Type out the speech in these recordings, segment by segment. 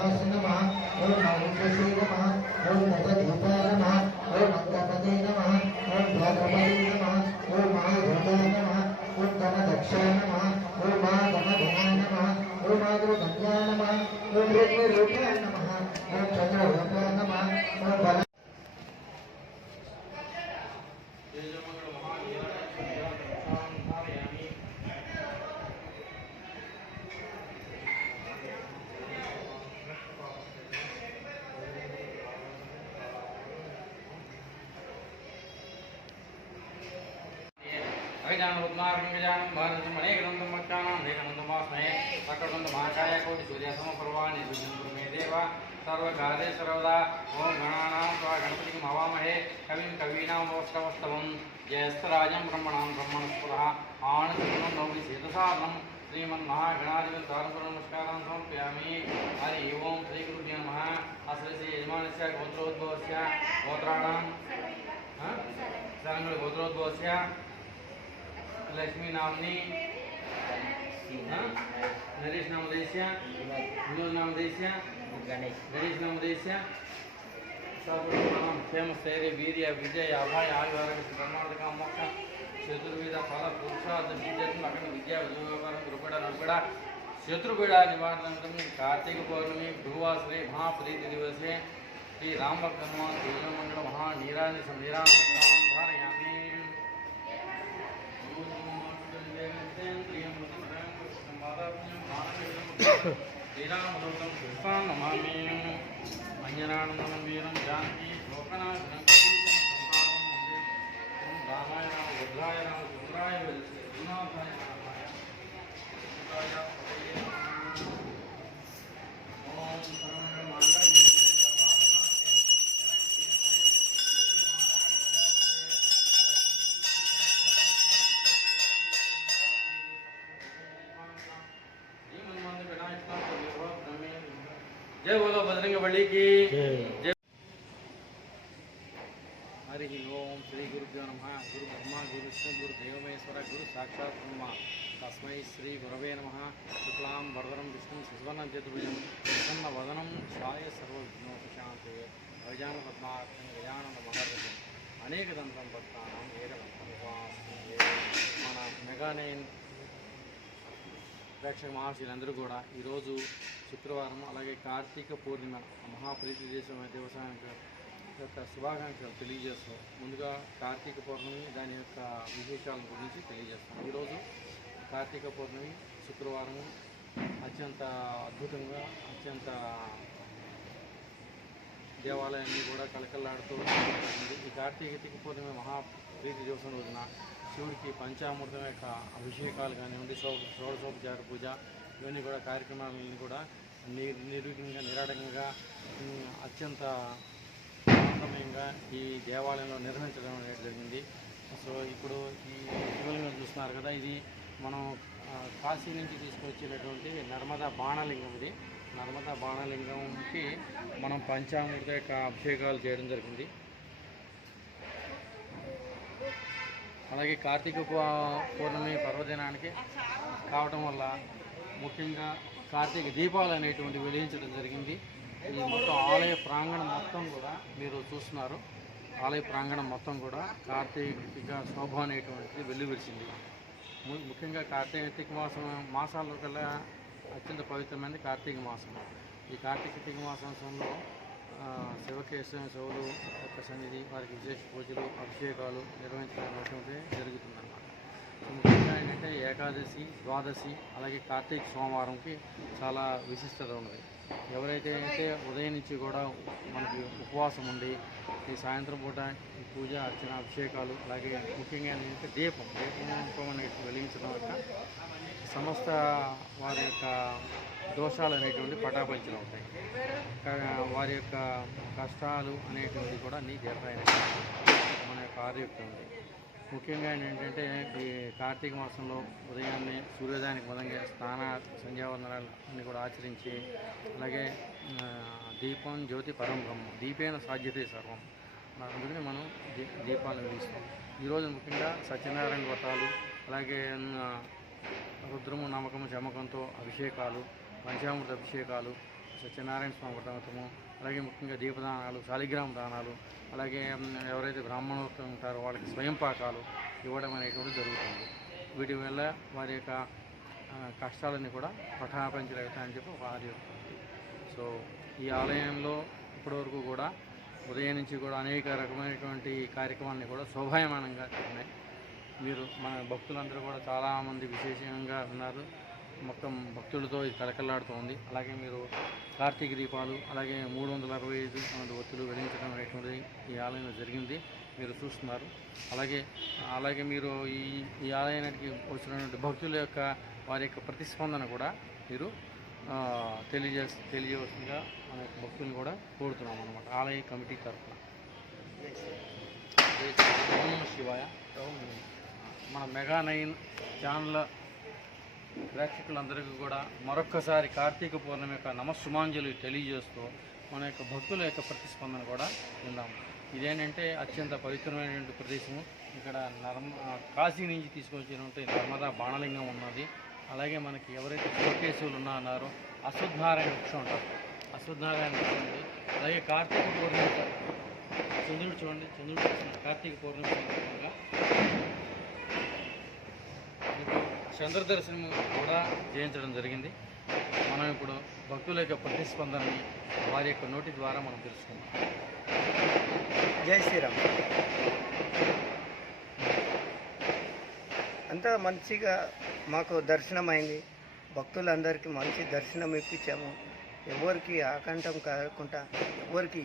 वत्सास्य नमः ओम नागेश्वरी नमः ओम नवदीपाय नमः ओम मंगलपते नमः ओम भद्रपते नमः ओम महाभूताय नमः ओम धनदक्षाय नमः ओम महागणधनाय नमः ओम मातृगंगाय नमः ओम ऋग्वेरूपाय नमः ओम चंद्ररूपाय नमः ओम बल गजानन भारतम अनेकदंतम मच्चानां एकदंतमास्महे सकलदंतमहाकाय कोटि सूर्यसमप्रभानि सुजन्तु मे देव सर्वकार्ये सर्वदा ओम गणानां त्वा गणपतिं हवामहे कविं कवीनामोस्तवस्तवं ज्येष्ठराजं ब्रह्मणां ब्रह्मणस्पदः आनन्दं नौमि सेतसारणं श्रीमन्महागणाधिपं नमस्कारान् समर्पयामि हरि ओं श्रीगुरुभ्यो नमः अस्य यजमानस्य गोत्रोद्भवस्य गोत्राणां गोत्रोद्भवस्य लक्ष्मी नामनी नरेश नामदेश्य विनोद नामदेश्य गणेश नामदेश्य सर्वनाम क्षेम स्थैर्य वीर्य विजय अभय आयुर्वेद कर्नाटक मोक्ष चतुर्विध फल पुरुषार्थ विद्यार्थी अखंड विद्या उद्योगव्यापार कृपड़ नृपड़ शत्रुपीड़ निवारण कार्तिक पौर्णमी गुरुवासरे महाप्रीति दिवसे श्री रामभक्त हनुमान मंगल महा नीराजन धारयामि श्रीरामदूतं पुष्पान् नमामि अंजनानन्दं वीरं जानकी लोकनाथं रामाय राम भद्राय राम चंद्राय रघुनाथाय रामाय ओम सर्वमंगलमांगल्ये जय बोलो बजरंगबली की जय। हरि ओम श्री गुरुभ्यो नमः गुरु ब्रह्मा गुरु विष्णु गुरु देवमेश्वर गुरु साक्षात् ब्रह्म तस्मै श्री गुरवे नमः शुक्लां वरदरं विष्णुं शशिवर्णं चतुर्भुजं प्रसन्नवदनं ध्याय सर्वविघ्नोपशान्ते अजानं पद्मार्कं गजाननमहर्निशम् అనేకదంతం భక్తానాం ఏకదంతముపాస్మహే। మన మెగానైన్ ప్రేక్షక మహాశీలందరూ కూడా ఈరోజు శుక్రవారం అలాగే కార్తీక పూర్ణిమ మహాప్రీతి దేవసాయానికి యొక్క శుభాకాంక్షలు తెలియజేస్తాం। ముందుగా కార్తీక పౌర్ణమి దాని యొక్క విశేషాల గురించి తెలియజేస్తాం। ఈరోజు కార్తీక పౌర్ణమి శుక్రవారము అత్యంత అద్భుతంగా అత్యంత దేవాలయాన్ని కూడా కలకల్లాడుతూ ఉంటుంది। ఈ కార్తీక పూర్ణిమ మహాప్రీతి దివసం రోజున శివుడికి పంచామృతం యొక్క అభిషేకాలు కానివ్వండి షోడశోపచార పూజ ఇవన్నీ కూడా కార్యక్రమాలన్నీ కూడా నిర్విఘ్నంగా నిరాటంకంగా అత్యంత ఆనందమయంగా ఈ దేవాలయంలో నిర్వహించడం అనేది జరిగింది। సో ఇప్పుడు ఈ శివలింగం చూస్తున్నారు కదా, ఇది మనం కాశీ నుంచి తీసుకొచ్చినటువంటి నర్మదా బాణలింగం। ఇది నర్మదా బాణలింగంకి మనం పంచామృత యొక్క అభిషేకాలు చేయడం జరిగింది। అలాగే కార్తీక పౌర్ణమి పర్వదినానికి కావటం వల్ల ముఖ్యంగా కార్తీక దీపాలు అనేటువంటి వెలిగించడం జరిగింది। ఈ మొత్తం ఆలయ ప్రాంగణం మొత్తం కూడా మీరు చూస్తున్నారు, ఆలయ ప్రాంగణం మొత్తం కూడా కార్తీక శోభ అనేటువంటిది వెల్లువిరిసింది। ముఖ్యంగా కార్తీక మాసాల కల్లా అత్యంత పవిత్రమైనది కార్తీక మాసం। ఈ కార్తీక మాసంలో శివులు యొక్క సన్నిధి వారికి విశేష పూజలు అభిషేకాలు నిర్వహించడం అనేటువంటి జరుగుతుందన్నమాట। ముఖ్యంగా ఏంటంటే ఏకాదశి ద్వాదశి అలాగే కార్తీక సోమవారంకి చాలా విశిష్టత ఉన్నది। ఎవరైతే ఉదయం నుంచి కూడా మనకి ఉపవాసం ఉండి ఈ సాయంత్రం పూట ఈ పూజ అర్చన అభిషేకాలు అలాగే ముఖ్యంగా ఏంటంటే దీపం అనేది వెలిగించడం యొక్క సమస్త వారి యొక్క దోషాలు అనేటువంటి పటాపంచలు అవుతాయి, వారి యొక్క కష్టాలు అనేటువంటివి కూడా అన్నీ తీరతాయని మన యొక్క ఆరోగ్యం ఉంది। ముఖ్యంగా ఏంటంటే ఈ కార్తీక మాసంలో ఉదయాన్నే సూర్యోదయానికి మొదలుగా స్నాన సంధ్యావందనాలు అన్నీ కూడా ఆచరించి అలాగే దీపం జ్యోతి పరం బ్రహ్మ దీపేన సాధ్యతే సర్వం అందుకని మనం దీపాలను వెలిగిస్తాం। ఈరోజు ముఖ్యంగా సత్యనారాయణ వ్రతాలు అలాగే రుద్రము నమ్మకము చమకంతో అభిషేకాలు పంచామృత అభిషేకాలు సత్యనారాయణ స్వామి వ్రతము, అలాగే ముఖ్యంగా దీపదానాలు, శాలిగ్రామ దానాలు, అలాగే ఎవరైతే బ్రాహ్మణులు ఉంటారో వాళ్ళకి స్వయం పాకాలు ఇవ్వడం అనేటువంటి జరుగుతుంది. వీటి వల్ల వారి యొక్క కష్టాలన్నీ కూడా పటాపంచలవుతాయని చెప్పి ఒక ఆది ఉంది. సో ఈ ఆలయంలో ఇప్పటివరకు కూడా ఉదయం నుంచి కూడా అనేక రకమైనటువంటి కార్యక్రమాలని కూడా శోభాయమానంగా ఉన్నాయి. మీరు మన భక్తులందరూ కూడా చాలామంది విశేషంగా ఉన్నారు. మొత్తం భక్తులతో ఇది కలకల్లాడుతోంది. అలాగే మీరు కార్తీక దీపాలు, అలాగే 365 ఒత్తులు వెలిగించడం అనేటువంటిది ఈ ఆలయంలో జరిగింది, మీరు చూస్తున్నారు. అలాగే మీరు ఈ ఆలయానికి వచ్చినటువంటి భక్తుల యొక్క వారి యొక్క ప్రతిస్పందన కూడా మీరు తెలియవలసిందిగా మన యొక్క భక్తులను కూడా కోరుతున్నాం అన్నమాట, ఆలయ కమిటీ తరఫున. ఓం నమః శివాయ. మన మెగా9 ఛానల్ ప్రేక్షకులందరికీ కూడా మరొక్కసారి కార్తీక పౌర్ణమి యొక్క నమస్సుమాంజలి తెలియజేస్తూ మన యొక్క భక్తుల యొక్క ప్రతిస్పందన కూడా విందాము. ఇదేంటంటే అత్యంత పవిత్రమైనటువంటి ప్రదేశము. ఇక్కడ కాశీ నుంచి తీసుకొచ్చినటువంటి నర్మదా బాణలింగం ఉన్నది. అలాగే మనకి ఎవరైతే శివకేశవులు ఉన్నారో అశ్వత్థనారాయణ వృక్షం ఉంటారు, అశ్వత్థనారాయణ వృక్షం ఉంది. అలాగే కార్తీక పౌర్ణమి చంద్రుడు చూడండి, చంద్రుడు కార్తీక పౌర్ణమి సందర్భంగా చంద్ర దర్శనం కూడా చేయించడం జరిగింది. మనం ఇప్పుడు భక్తుల యొక్క ప్రతిస్పందనని వారి యొక్క నోటి ద్వారా మనం తెలుసుకుందాం. జై శ్రీరామ్. అంతా మంచిగా మాకు దర్శనమైంది. భక్తులందరికీ మంచి దర్శనం ఇప్పించాము. ఎవరికి ఆకంఠం కాకుండా, ఎవరికి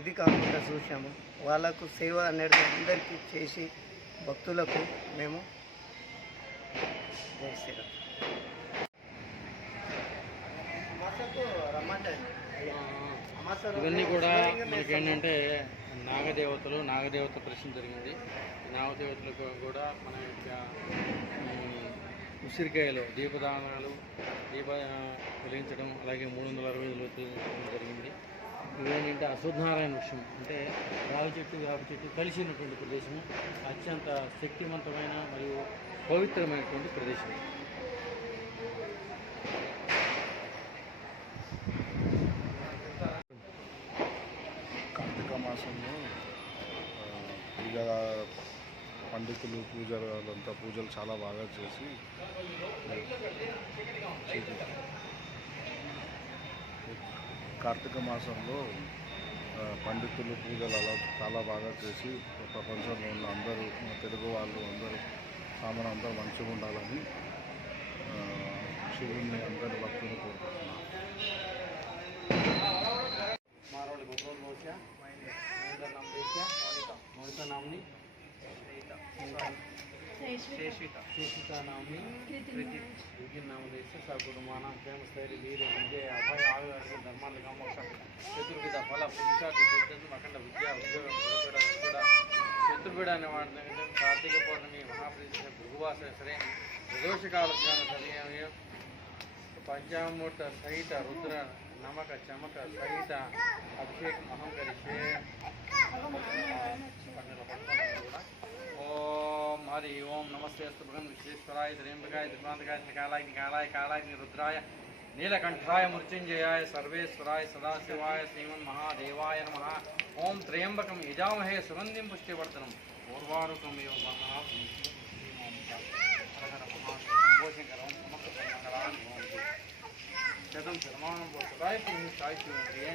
ఇది కాకుండా చూసాము. వాళ్ళకు సేవ అనేది అందరికీ చేసి భక్తులకు మేము జై శ్రీరామ్. ఇవన్నీ కూడా మనకి ఏంటంటే నాగదేవత ప్రశ్న జరిగింది. నాగదేవతలకు కూడా మన యొక్క ఉసిరికాయలో దీపదానాలు వెలిగించడం, అలాగే 365 జరిగింది. ఇవేంటంటే అశ్వత్థనారాయణ వృక్షం అంటే వేప చెట్టు కలిసినటువంటి ప్రదేశము, అత్యంత శక్తివంతమైన మరియు పవిత్రమైనటువంటి ప్రదేశం. కార్తీక మాసంలో పండితులు పూజలంతా పూజలు చాలా బాగా చేసి కార్తీక మాసంలో పండితులు పూజలు అలా చాలా బాగా చేసి ప్రపంచంలో ఉన్న అందరూ తెలుగు వాళ్ళు అందరూ అందరూ మంచిగా ఉండాలని శివుని అందరి భక్తులు కోరుకుంటున్నాను. मोनिका नामनी, शेषिता नामनी, विज्ञान नामदेश सकुटुंबानां प्रेमस्थैर्य वीर विजय अभय आयुर्वेद धर्मार्थ कामोक्ष चतुर्विध फल पुरुषार्थ अखंड विद्या उद्योग चतुर्विध अने कार्तिक पौर्णमी महाप्रीति भृगुवास सरे प्रदोषकाल पंचामूर्त सहित रुद्र नमक चमक सहित अभिषेक अहम करिष्ये. ओम हरि ओम नमस्ते अस्तु भगवान विश्वेश्वराय त्र्यंबकाय त्रिकांतकाय त्रिकालाय निकालाय कालाय रुद्राय नीलकंठाय मृत्युंजयाय सर्वेश्वराय सदाशिवाय श्रीमन् महादेवाय नमः. ओम त्र्यंबकं यजामहे सुगंधिं पुष्टिवर्धनम् उर्वारुकमिव वन्नात् शतं शर्माणं सदाय पुण्य साहित्य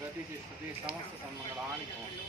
गति स्तुति समस्त सन्मंगलानि भवन्तु.